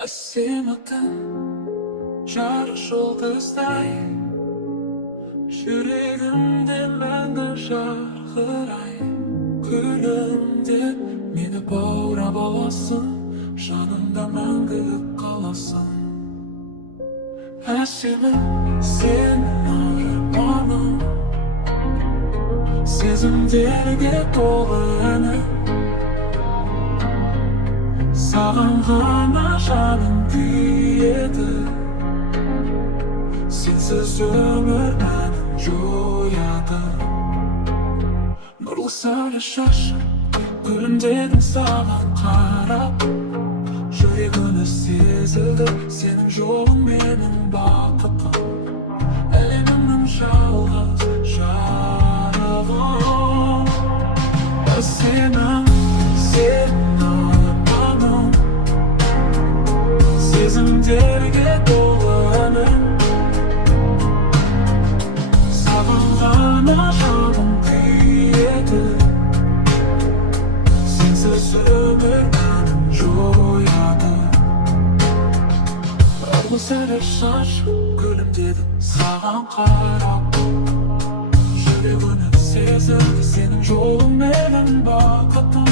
Әсемге жарық жұлдыздай, жүрегімде мәңгі жарқырай. Күлімде мені баурап аласың, жанымда мәңгі қаласың. Әсемім, сенің арманың, сезімдерге толы әнім. Саған ғана жаным күйеді, сенсіз өмір мәнін жояды. Нұрлы сәуле шашып, күлімдедің саған қарап. Жүрегіме сезілді сенің жолың менің бақытым. Әлемімнің жалғыз жарығым. Әсемім, сенің арманым, сезімдерге толы әнім. Саған ғана жаным күйеді, сенсіз өмір мәнін жояды. Нұрлы сәуле шашып, күлімдедім саған қарап. Жүрегіме сезілді сенің жолың менің бақытым.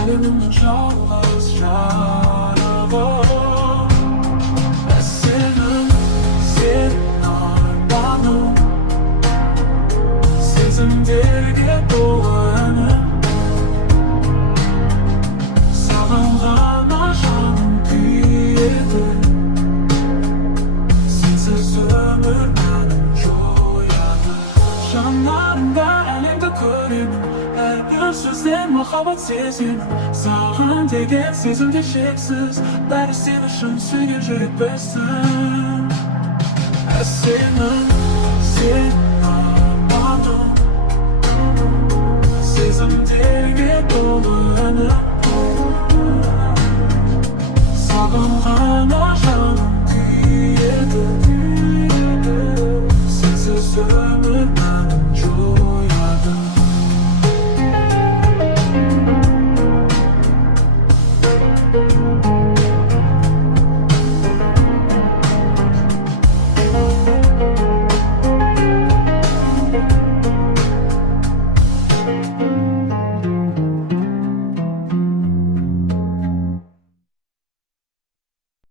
Әлемімнің жалғыз жарығым. Әсемім, сенің арманым, сезімдерге толы әнім. Саған ғана жаным күйеді, сенсіз өмір мәнін жояды. Жанарымда әлемді көремін, әрбір сөзден махаббат сеземін. Саған деген сезімде шексіз, бәрі сен үшін сүйген жүрек білсін. Әсемім, сенің арманым, сезімдерге толы әнім. Саған ғана жаным күйеді, сенсіз өмір